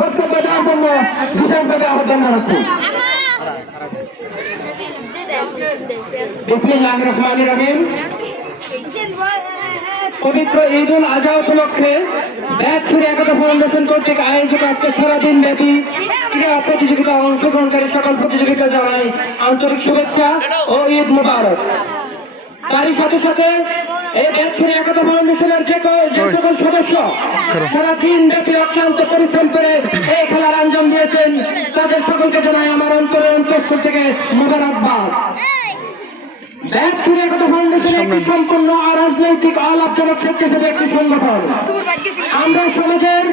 বক্তব্য দেওয়ার জন্য বিশেষভাবে আহ্বান জানাচ্ছি। বিসমিল্লাহির রহমানির রহিম। পবিত্র ঈদ উল আজহা উপলক্ষে ব্যাগছড়ি একতা ফাউন্ডেশন কর্তৃক আয়োজিত আজকে সারাদিন ব্যাপী ক্রীড়া প্রতিযোগিতা অংশগ্রহণকারী সকল প্রতিযোগিতা জানাই আন্তরিক শুভেচ্ছা ও ঈদ মুবারক। তারই সাথে সাথে এই ব্যাগছড়ি একতা ফাউন্ডেশনের যে সকল সদস্য সারাদিন ব্যাপী অক্লান্ত পরিশ্রম করে এই খেলার আঞ্জাম দিয়েছেন, তাদের সকলকে জানাই আমার অন্তরের অন্তঃস্থল থেকে মুবারকবাদ। ব্যাগছড়ি একতা ফাউন্ডেশন একটি সম্পূর্ণ অরাজনৈতিক অলাভজনক স্বেচ্ছাসেবী একটি সংগঠন। আমরা সমাজের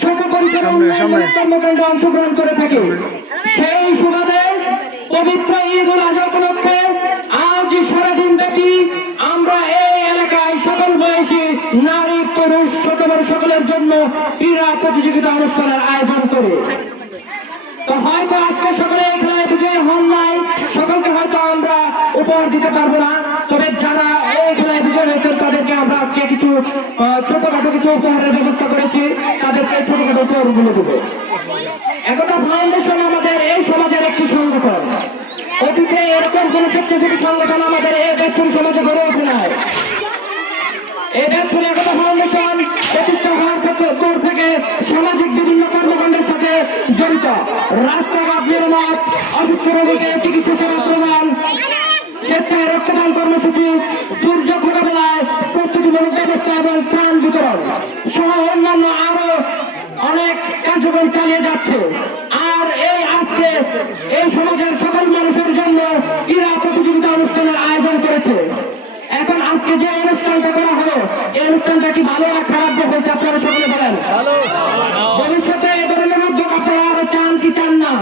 ছোট পরিসরের কর্মকাণ্ডে অংশগ্রহণ করে থাকি। সেই সুবাদে পবিত্র ঈদ উল আজহা উপলক্ষে আজ সারাদিন ব্যাপী আমরা এই এলাকায় সকল বয়সী নারী পুরুষ ছোট বড় সকলের জন্য ক্রীড়া প্রতিযোগিতা অনুষ্ঠানের আয়োজন করি। তো হয়তো আজকে সকলে এই খেলায় বিজয়ী হন নাই, সকলকে হয়তো আমরা উপহার দিতে পারবো না, তবে যারা এই খেলায় বিজয় হয়েছেন তাদেরকে আমরা আজকে কিছু ছোটখাটো কিছু উপহারের ব্যবস্থা করেছি, তাদেরকে ছোটখাটো উপহারগুলো দেবো। একতা ফাউন্ডেশন আমাদের এই সমাজের একটি সংগঠন। অতীতে এরকম কোন স্বেচ্ছাসেবী সংগঠন আমাদের এই ব্যাগছড়ি সমাজে গড়ে ওঠে নাই। এই ব্যাগছড়ি একতা ফাউন্ডেশন প্রতিষ্ঠা হওয়ার পর থেকে সামাজিক বিভিন্ন কর্মকাণ্ডের সাথে জড়িত। রাস্তাঘাট মেরামত, অসুস্থ রোগীকে চিকিৎসা সেবা প্রদান, স্বেচ্ছায় রক্তদান কর্মসূচি, দুর্যোগ মোকাবেলায় প্রস্তুতিমূলক ব্যবস্থা এবং ত্রাণ বিতরণ সহ অন্যান্য আরো অনেক কার্যক্রম চালিয়ে যাচ্ছে। আর এই আজকে এই সমাজের সকল মানুষের জন্য ক্রীড়া প্রতিযোগিতা অনুষ্ঠানের আয়োজন করেছে। এখন আজকে যে অনুষ্ঠানটা করা হলো, এই অনুষ্ঠানটা কি ভালো না খারাপ হয়েছে আপনারা সকলে বলেন? ভবিষ্যতে এ ধরনের উদ্যোগ আপনারা আরো চান কি চান না?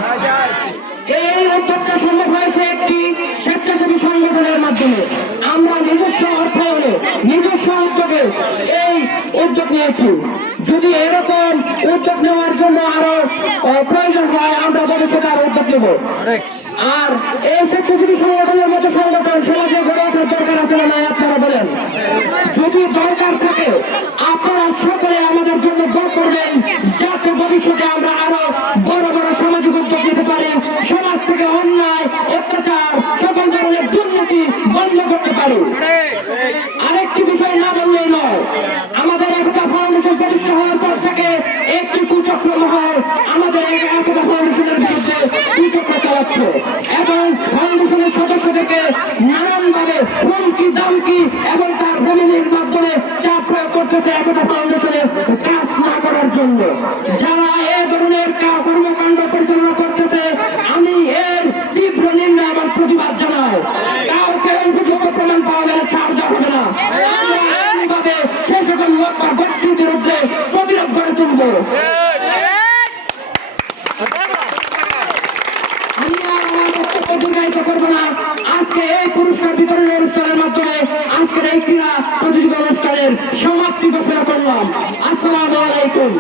এই উদ্যোগটা সম্ভব হয়েছে একটি স্বেচ্ছাসেবী সংগঠনের মাধ্যমে। আমরা নিজস্ব অর্থায়নে নিজস্ব উদ্যোগে এই উদ্যোগ নিয়েছি। যদি এরকম উদ্যোগ নেওয়ার জন্য আরো প্রয়োজন হয়, আমরা ভবিষ্যতে আরো উদ্যোগ নেব। আর এই স্বেচ্ছাসেবী সংগঠনের মতো সংগঠন সমাজে গড়ে ওঠার দরকার আছে না? আপনারা বলেন। যদি দরকার থাকে আপনারা সকলে আমাদের জন্য দোয়া করবেন, যাতে ভবিষ্যতে আমরা আরো বড় বড় সামাজিক উদ্যোগ নিতে পারি, সমাজ থেকে অন্যায় অত্যাচার সকল ধরনের দুর্নীতি বন্ধ করতে পারি। আরেকটি বিষয় না বললেই নয়, আমাদের একতা ফাউন্ডেশন প্রতিষ্ঠা হওয়ার পর থেকে একটি কুচক্র মহল আমাদের একতা ফাউন্ডেশনের বিরুদ্ধে কুচক্র চালাচ্ছে এবং ফাউন্ডেশনের সদস্যদেরকে নানানভাবে হুমকি দামকি এবং তার ফ্যামিলির মাধ্যমে চাপ প্রয়োগ করতেছে একতা ফাউন্ডেশনের কাজ না করার জন্য। যারা এ ধরনের কর্মকাণ্ড পরিচালনা করতেছে, আমি এর তীব্র নিন্দা এবং প্রতিবাদ জানাই। কাউকে উপযুক্ত প্রমাণ পাওয়া গেলে ছাড় দেওয়া হবে না। এইভাবে সে সকল লোক বা গোষ্ঠীর বিরুদ্ধে প্রতিরোধ গড়ে তুলব। আমি আর আমার বক্তব্য দীর্ঘায়িত করবো না। আজকে এই পুরস্কার বিতরণী অনুষ্ঠানের মাধ্যমে আজকের এই ক্রীড়া প্রতিযোগিতা অনুষ্ঠানের সমাপ্তি ঘোষণা করলাম। আসসালামু আলাইকুম।